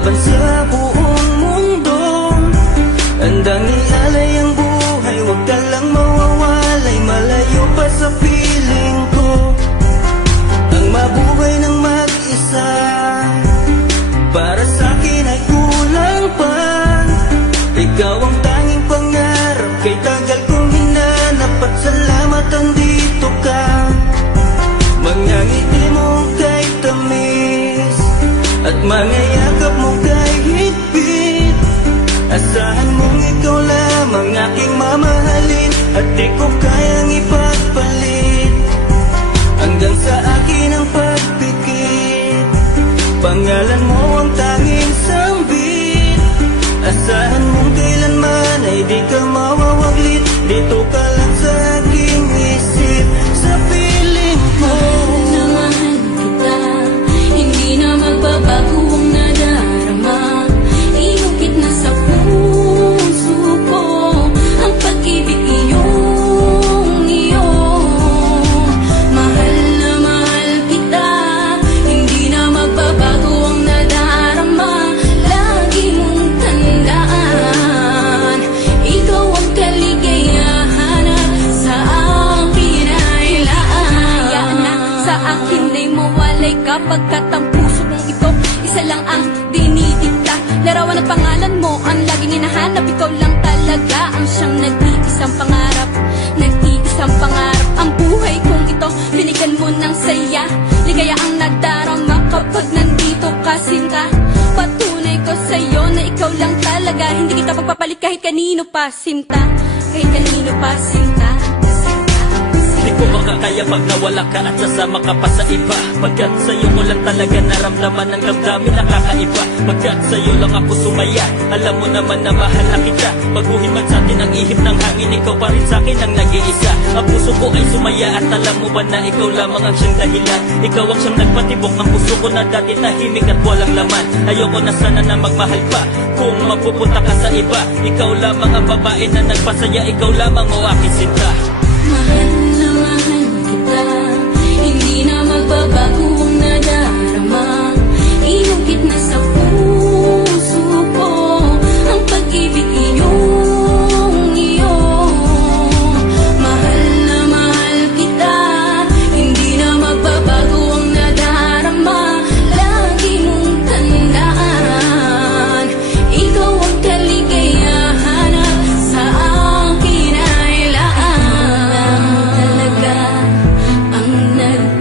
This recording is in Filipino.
laban sa buong mundo. Handang ialay ang buhay, huwag ka lang mawawalay, malayo pa sa piling ko. Ang mabuhay ng mag-isa, para sa'kin ay kulang pa. Ikaw ang tanging pangarap, kay tagal kong hinanap, at salamat andito ka. Mga ngiti mo kay tamis, at mga yakap mo kay higpit. Asahan mong ikaw lamang aking mamahalin, at di ko kayang ipagpalit. Hanggang sa akin ang pagpikit, pangalan mo ang tanging sambit. Asahan mong kailanman ay di ka mawawaglit, dito ka lang sa aking isip, sa piling ko. Mahal kita, hindi na magbabago ang nadarama. Iukit na sa puso ko ang pag-ibig iyong iyo. Mahal na mahal kita, hindi na magbabago ang nadarama. Lagi mong tandaan, ikaw ang kaligayahan sa akin ay laan. Sa akin ay mawalay kapagkat ang puso kong ito isa lang ang dinidikta. Larawan at pangalan mo ang laging hinahanap, ikaw lang talaga ang siyang nag-iisang pangarap. Nag-iisang pangarap ang buhay kong ito, binigyan mo ng saya. Ligaya ang nadarama kapag nandito ka, sinta. Patunay ko sa'yo na ikaw lang talaga, hindi kita pagpapalit kahit kanino pa, sinta. Kahit kanino pa, sinta. Di ko makakaya pag nawala ka at sasama ka pa sa iba. Pagkat sa'yo ko lang talaga naramdaman ang damdamin nakakaiba. Pagkat sa'yo lang ako sumaya, alam mo naman na mahal na kita. Baguhin man sa'tin ang ihip ng hangin, ikaw pa rin sa'kin ang nag-iisa. Ang puso ko ay sumaya at alam mo ba na ikaw lamang ang siyang dahilan. Ikaw ang siyang nagpatibok ng puso ko na dati tahimik at walang laman. Ayoko na sana na magmahal pa kung mapupunta ka sa iba. Ikaw lamang ang babae na nagpasaya, ikaw lamang o aking sinta. Mahal na mahal kita, hindi na magbabago ang nadarama. Iukit na sa puso ko ang pag-ibig iyong iyo. Mahal na mahal kita, hindi na magbabago ang nadarama. Lagi mong tandaan, ikaw ang kaligayahan sa akin ay laan. Talaga ang nag-iisa.